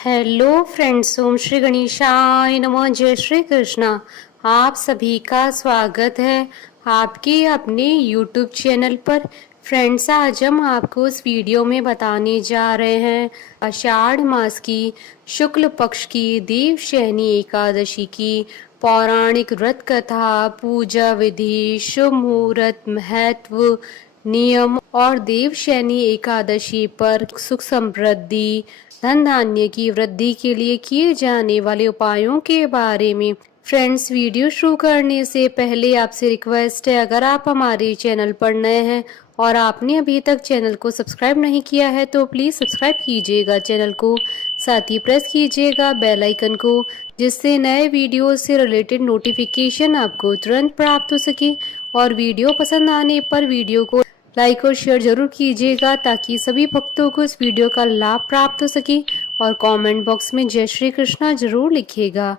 Hello friends, ओम श्री गणेशाय नमः। जय श्री कृष्णा। आप सभी का स्वागत है आपके अपने यूट्यूब चैनल पर। फ्रेंड्स, आज हम आपको इस वीडियो में बताने जा रहे हैं आषाढ़ मास की शुक्ल पक्ष की देवशयनी एकादशी की पौराणिक व्रत कथा, पूजा विधि, शुभ मुहूर्त, महत्व, नियम और देवशयनी एकादशी पर सुख समृद्धि, धन धान्य की वृद्धि के लिए किए जाने वाले उपायों के बारे में। फ्रेंड्स, वीडियो शुरू करने से पहले आपसे रिक्वेस्ट है, अगर आप हमारे चैनल पर नए हैं और आपने अभी तक चैनल को सब्सक्राइब नहीं किया है तो प्लीज़ सब्सक्राइब कीजिएगा चैनल को, साथ ही प्रेस कीजिएगा बेल आइकन को, जिससे नए वीडियो से रिलेटेड नोटिफिकेशन आपको तुरंत प्राप्त हो सके। और वीडियो पसंद आने पर वीडियो को लाइक और शेयर जरूर कीजिएगा ताकि सभी भक्तों को इस वीडियो का लाभ प्राप्त हो सके। और कमेंट बॉक्स में जय श्री कृष्णा जरूर लिखिएगा।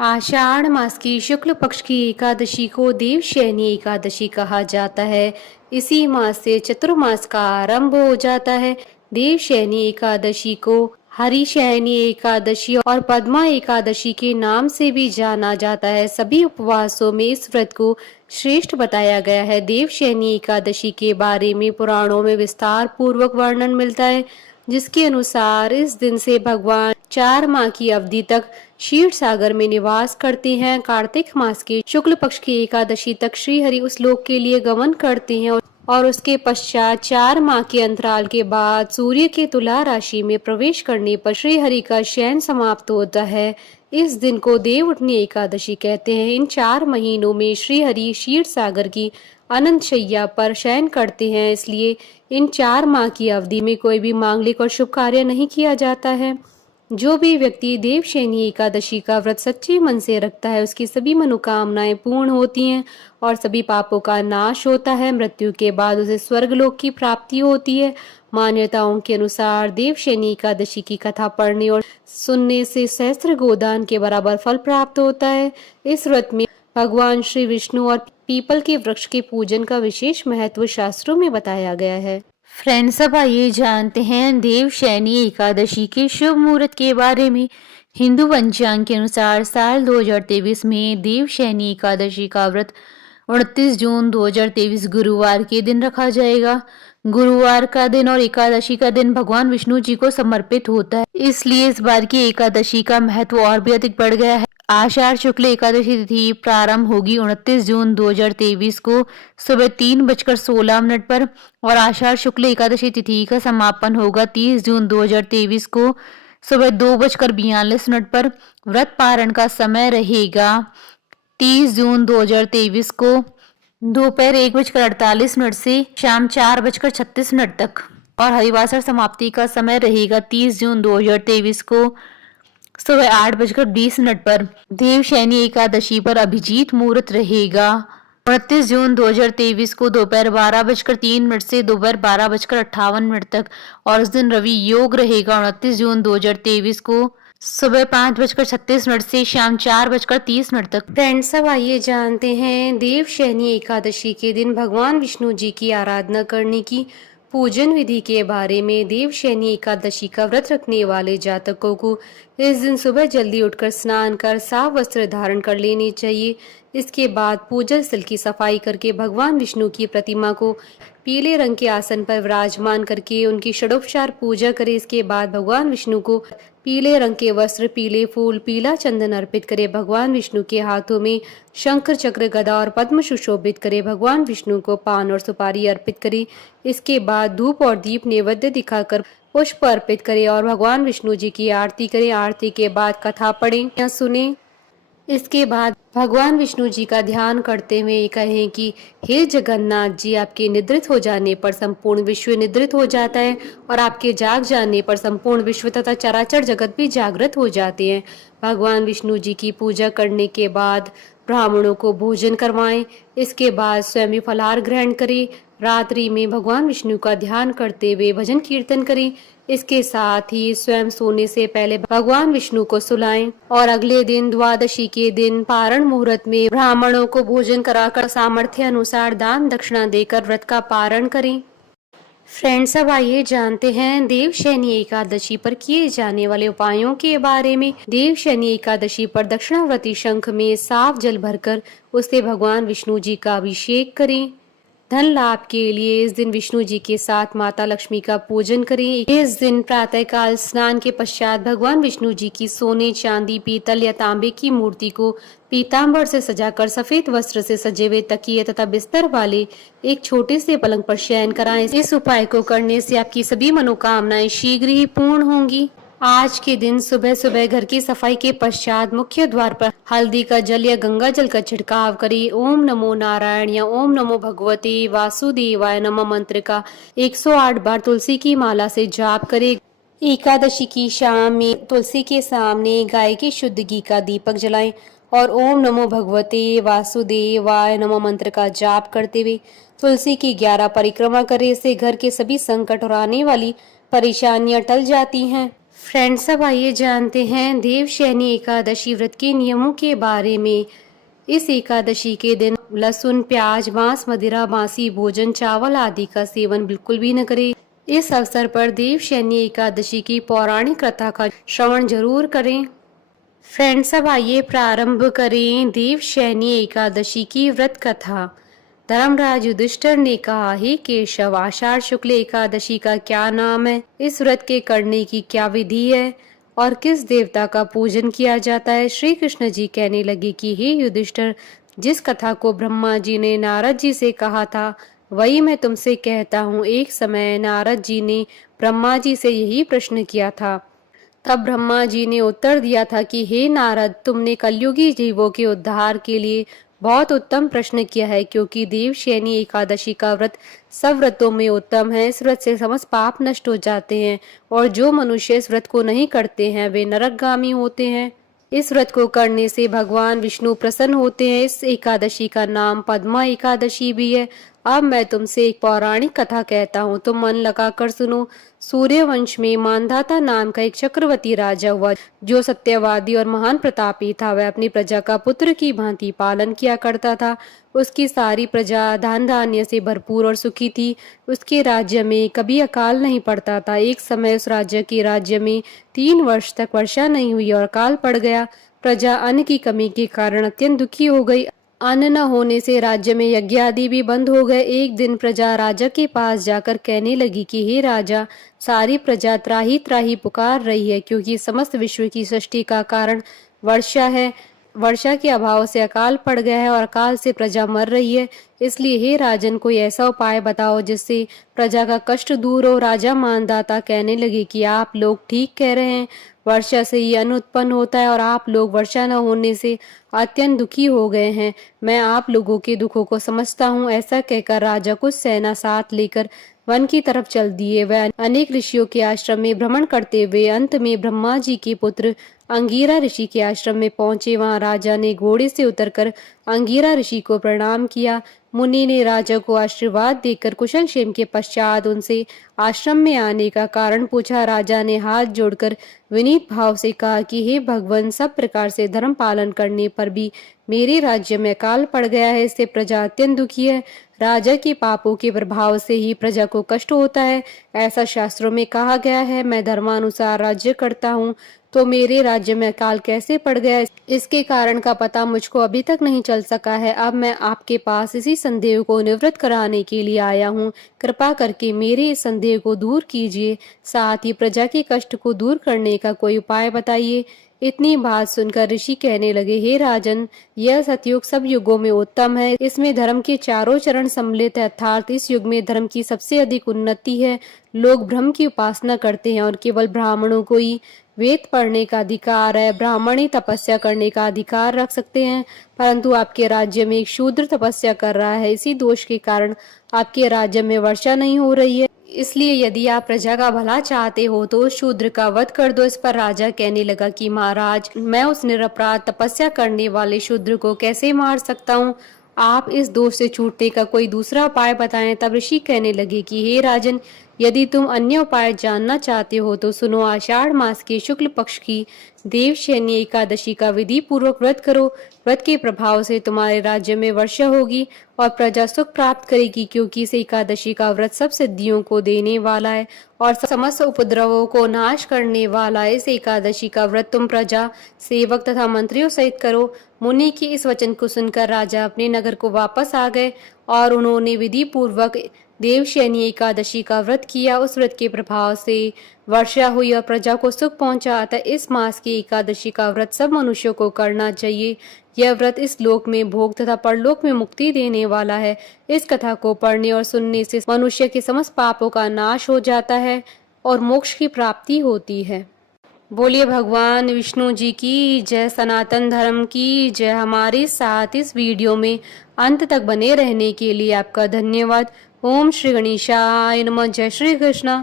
आषाढ़ मास की शुक्ल पक्ष की एकादशी को देवशयनी एकादशी कहा जाता है। इसी मास से चतुर्मास का आरंभ हो जाता है। देवशयनी एकादशी को हरिशयनी एकादशी और पद्मा एकादशी के नाम से भी जाना जाता है। सभी उपवासों में इस व्रत को श्रेष्ठ बताया गया है। देवशयनी एकादशी के बारे में पुराणों में विस्तार पूर्वक वर्णन मिलता है, जिसके अनुसार इस दिन से भगवान 4 माह की अवधि तक क्षीर सागर में निवास करते हैं। कार्तिक मास के शुक्ल पक्ष की एकादशी तक श्री हरि उस लोक के लिए गमन करते हैं और उसके पश्चात 4 माह के अंतराल के बाद सूर्य के तुला राशि में प्रवेश करने पर श्री हरि का शयन समाप्त होता है। इस दिन को देव उठनी एकादशी कहते हैं। इन 4 महीनों में श्री हरि क्षीर सागर की अनंत शैया पर शयन करते हैं, इसलिए इन 4 माह की अवधि में कोई भी मांगलिक और शुभ कार्य नहीं किया जाता है। जो भी व्यक्ति देवशयनी एकादशी का व्रत सच्चे मन से रखता है, उसकी सभी मनोकामनाएं पूर्ण होती हैं और सभी पापों का नाश होता है। मृत्यु के बाद उसे स्वर्गलोक की प्राप्ति होती है। मान्यताओं के अनुसार देवशयनी एकादशी की कथा पढ़ने और सुनने से सहस्त्र गोदान के बराबर फल प्राप्त होता है। इस व्रत में भगवान श्री विष्णु और पीपल के वृक्ष के पूजन का विशेष महत्व शास्त्रों में बताया गया है। फ्रेंड्स, अब आइए जानते हैं देवशयनी एकादशी के शुभ मुहूर्त के बारे में। हिंदू पंचांग के अनुसार साल 2023 में देवशयनी एकादशी का व्रत 29 जून 2023 गुरुवार के दिन रखा जाएगा। गुरुवार का दिन और एकादशी का दिन भगवान विष्णु जी को समर्पित होता है, इसलिए इस बार की एकादशी का महत्व और भी अधिक बढ़ गया है। आषाढ़ शुक्ल एकादशी तिथि प्रारंभ होगी 29 जून 2023 को सुबह 3:16 पर और आषाढ़ शुक्ल एकादशी तिथि का समापन होगा 30 जून 2023 को सुबह 2:42 पर। व्रत पारण का समय रहेगा 30 जून 2023 को दोपहर 1:48 से शाम 4:36 तक और हरिवासर समाप्ति का समय रहेगा 30 जून 2023 को सुबह 8:20 पर। देवशयनी एकादशी पर अभिजीत मुहूर्त रहेगा 29 जून 2023 को दोपहर 12:03 से दोपहर 12:58 तक और उस दिन रवि योग रहेगा 29 जून 2023 को सुबह 5:36 से शाम 4:30 तक। फ्रेंड्स, अब आइए जानते हैं देवशयनी एकादशी के दिन भगवान विष्णु जी की आराधना करने की पूजन विधि के बारे में। देवशयनी एकादशी का व्रत रखने वाले जातकों को इस दिन सुबह जल्दी उठकर स्नान कर साफ वस्त्र धारण कर लेने चाहिए। इसके बाद पूजा स्थल की सफाई करके भगवान विष्णु की प्रतिमा को पीले रंग के आसन पर विराजमान करके उनकी षडोपचार पूजा करें। इसके बाद भगवान विष्णु को पीले रंग के वस्त्र, पीले फूल, पीला चंदन अर्पित करे। भगवान विष्णु के हाथों में शंकर, चक्र, गदा और पद्म सुशोभित करे। भगवान विष्णु को पान और सुपारी अर्पित करे। इसके बाद धूप और दीप नैवेद्य दिखाकर पुष्प अर्पित करे और भगवान विष्णु जी की आरती करें। आरती के बाद कथा पढ़ें या सुने। इसके बाद भगवान विष्णु जी का ध्यान करते हुए कहें कि हे जगन्नाथ जी, आपके निद्रित हो जाने पर संपूर्ण विश्व निद्रित हो जाता है और आपके जाग जाने पर संपूर्ण विश्व तथा चराचर जगत भी जागृत हो जाते हैं। भगवान विष्णु जी की पूजा करने के बाद ब्राह्मणों को भोजन करवाएं। इसके बाद स्वयं फलाहार ग्रहण करें। रात्रि में भगवान विष्णु का ध्यान करते हुए भजन कीर्तन करें। इसके साथ ही स्वयं सोने से पहले भगवान विष्णु को सुलाएं और अगले दिन द्वादशी के दिन पारण मुहूर्त में ब्राह्मणों को भोजन कराकर सामर्थ्य अनुसार दान दक्षिणा देकर व्रत का पारण करें। फ्रेंड्स, अब आइए जानते हैं देवशयनी एकादशी पर किए जाने वाले उपायों के बारे में। देवशयनी एकादशी पर दक्षिणावर्ती शंख में साफ जल भरकर उससे भगवान विष्णु जी का अभिषेक करें। धन लाभ के लिए इस दिन विष्णु जी के साथ माता लक्ष्मी का पूजन करें। इस दिन प्रातः काल स्नान के पश्चात भगवान विष्णु जी की सोने, चांदी, पीतल या तांबे की मूर्ति को पीताम्बर से सजाकर सफेद वस्त्र से सजे हुए तकिए तथा बिस्तर वाले एक छोटे से पलंग पर शयन कराएं। इस उपाय को करने से आपकी सभी मनोकामनाएं शीघ्र ही पूर्ण होंगी। आज के दिन सुबह सुबह घर की सफाई के पश्चात मुख्य द्वार पर हल्दी का जल या गंगा जल का छिड़काव करें। ओम नमो नारायण या ओम नमो भगवते वासुदेवाय नमः मंत्र का 108 बार तुलसी की माला से जाप करें। एकादशी की शाम में तुलसी के सामने गाय के शुद्ध घी का दीपक जलाएं और ओम नमो भगवते वासुदेवाय नमः मंत्र का जाप करते हुए तुलसी की 11 परिक्रमा करें। इससे घर के सभी संकट और आने वाली परेशानियां टल जाती हैं। फ्रेंड्स, अब आइए जानते हैं देवशयनी एकादशी व्रत के नियमों के बारे में। इस एकादशी के दिन लहसुन, प्याज, मांस, मदिरा, बासी भोजन, चावल आदि का सेवन बिल्कुल भी न करें। इस अवसर पर देवशयनी एकादशी की पौराणिक कथा का श्रवण जरूर करें। फ्रेंड्स, अब आइए प्रारंभ करें देवशयनी एकादशी की व्रत कथा। धर्मराज युधिष्ठिर ने कहा, हे केशव, आषाढ़ शुक्ल एकादशी का क्या नाम है? इस व्रत के करने की क्या विधि है और किस देवता का पूजन किया जाता है? श्री कृष्ण जी कहने लगे कि हे युधिष्ठिर, जिस कथा को ब्रह्मा जी ने नारद जी से कहा था वही मैं तुमसे कहता हूँ। एक समय नारद जी ने ब्रह्मा जी से यही प्रश्न किया था। तब ब्रह्मा जी ने उत्तर दिया था कि हे नारद, तुमने कलयुगी जीवों के उद्धार के लिए बहुत उत्तम प्रश्न किया है, क्योंकि देवशयनी एकादशी का व्रत सब व्रतों में उत्तम है। इस व्रत से समस्त पाप नष्ट हो जाते हैं और जो मनुष्य इस व्रत को नहीं करते हैं वे नरकगामी होते हैं। इस व्रत को करने से भगवान विष्णु प्रसन्न होते हैं। इस एकादशी का नाम पद्मा एकादशी भी है। अब मैं तुमसे एक पौराणिक कथा कहता हूँ, तुम मन लगाकर सुनो। सूर्यवंश में मानधाता नाम का एक चक्रवर्ती राजा हुआ, जो सत्यवादी और महान प्रतापी था। वह अपनी प्रजा का पुत्र की भांति पालन किया करता था। उसकी सारी प्रजा धन धान्य से भरपूर और सुखी थी। उसके राज्य में कभी अकाल नहीं पड़ता था। एक समय उस राज्य के राज्य में 3 वर्ष तक वर्षा नहीं हुई और अकाल पड़ गया। प्रजा अन्न की कमी के कारण अत्यंत दुखी हो गई। अन्न न होने से राज्य में यज्ञ आदि भी बंद हो गए। एक दिन प्रजा राजा के पास जाकर कहने लगी कि हे राजा, सारी प्रजा त्राही त्राही पुकार रही है, क्योंकि समस्त विश्व की सृष्टि का कारण वर्षा है। वर्षा के अभाव से अकाल पड़ गया है और अकाल से प्रजा मर रही है। इसलिए हे राजन, कोई ऐसा उपाय बताओ जिससे प्रजा का कष्ट दूर हो। राजा मानदाता कहने लगे कि आप लोग ठीक कह रहे हैं। वर्षा से ही अन्न उत्पन्न होता है और आप लोग वर्षा न होने से अत्यंत दुखी हो गए हैं। मैं आप लोगों के दुखों को समझता हूँ। ऐसा कहकर राजा कुछ सेना साथ लेकर वन की तरफ चल दिए। वह अनेक ऋषियों के आश्रम में भ्रमण करते हुए अंत में ब्रह्मा जी के पुत्र अंगिरा ऋषि के आश्रम में पहुंचे। वहां राजा ने घोड़े से उतरकर अंगिरा ऋषि को प्रणाम किया। मुनि ने राजा को आशीर्वाद देकर कुशल क्षेम के पश्चात उनसे आश्रम में आने का कारण पूछा। राजा ने हाथ जोड़कर विनीत भाव से कहा कि हे भगवान, सब प्रकार से धर्म पालन करने पर भी मेरे राज्य में अकाल पड़ गया है। इससे प्रजा अत्यंत दुखी है। राजा के पापों के प्रभाव से ही प्रजा को कष्ट होता है, ऐसा शास्त्रों में कहा गया है। मैं धर्मानुसार राज्य करता हूँ, तो मेरे राज्य में अकाल कैसे पड़ गया, इसके कारण का पता मुझको अभी तक नहीं चल सका है। अब मैं आपके पास इसी संदेह को निवृत्त कराने के लिए आया हूँ। कृपा करके मेरे इस संदेह को दूर कीजिए, साथ ही प्रजा के कष्ट को दूर करने का कोई उपाय बताइए। इतनी बात सुनकर ऋषि कहने लगे, हे राजन, यह सतयुग सब युगों में उत्तम है। इसमें धर्म के चारों चरण सम्मिलित है, अर्थात इस युग में धर्म की सबसे अधिक उन्नति है। लोग ब्रह्म की उपासना करते हैं और केवल ब्राह्मणों को ही वेद पढ़ने का अधिकार है। ब्राह्मण ही तपस्या करने का अधिकार रख सकते हैं, परंतु आपके राज्य में एक शूद्र तपस्या कर रहा है। इसी दोष के कारण आपके राज्य में वर्षा नहीं हो रही है। इसलिए यदि आप प्रजा का भला चाहते हो तो उस शूद्र का वध कर दो। इस पर राजा कहने लगा कि महाराज, मैं उस निरपराध तपस्या करने वाले शूद्र को कैसे मार सकता हूँ? आप इस दोष से छूटने का कोई दूसरा उपाय बताएं। तब ऋषि कहने लगे कि हे राजन, यदि तुम अन्य उपाय जानना चाहते हो तो सुनो। आषाढ़ मास के शुक्ल पक्ष की देवशयनी एकादशी का विधि पूर्वक व्रत करो। व्रत के प्रभाव से तुम्हारे राज्य में वर्षा होगी और प्रजा सुख प्राप्त करेगी, क्योंकि इस एकादशी का व्रत सब सिद्धियों को देने वाला है और समस्त उपद्रवों को नाश करने वाला है। इस एकादशी का व्रत तुम प्रजा, सेवक तथा मंत्रियों सहित करो। मुनि की इस वचन को सुनकर राजा अपने नगर को वापस आ गए और उन्होंने विधि पूर्वक देवशयनी एकादशी का व्रत किया। उस व्रत के प्रभाव से वर्षा हुई और प्रजा को सुख पहुंचा। अतः इस मास की एकादशी का व्रत सब मनुष्यों को करना चाहिए। यह व्रत इस लोक में भोग तथा परलोक में मुक्ति देने वाला है। इस कथा को पढ़ने और सुनने से मनुष्य के समस्त पापों का नाश हो जाता है और मोक्ष की प्राप्ति होती है। बोलिए भगवान विष्णु जी की जय, सनातन धर्म की जय। हमारे साथ इस वीडियो में अंत तक बने रहने के लिए आपका धन्यवाद। ओम श्री गणेशाय नमः। जय श्री कृष्ण।